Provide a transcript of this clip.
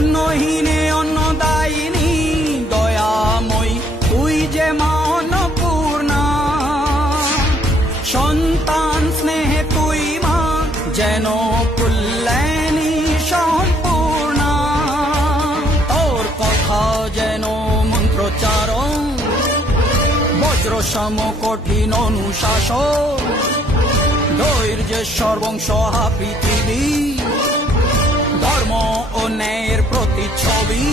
অন্নহীনে অন্নদায়িনী দয়াময়ী তুই যে মা অন্নপূর্ণা। সন্তান স্নেহে তুই মা যেন কল্যাণী সম্পূর্ণা। তোর কথা যেন মন্ত্রোচ্চারণ, বজ্র সম কঠিন অনুশাসন। ধৈর্যেশ্বর বংশহা পৃথিবী, ধর্ম ও ন্যায়ের প্রতিচ্ছবি।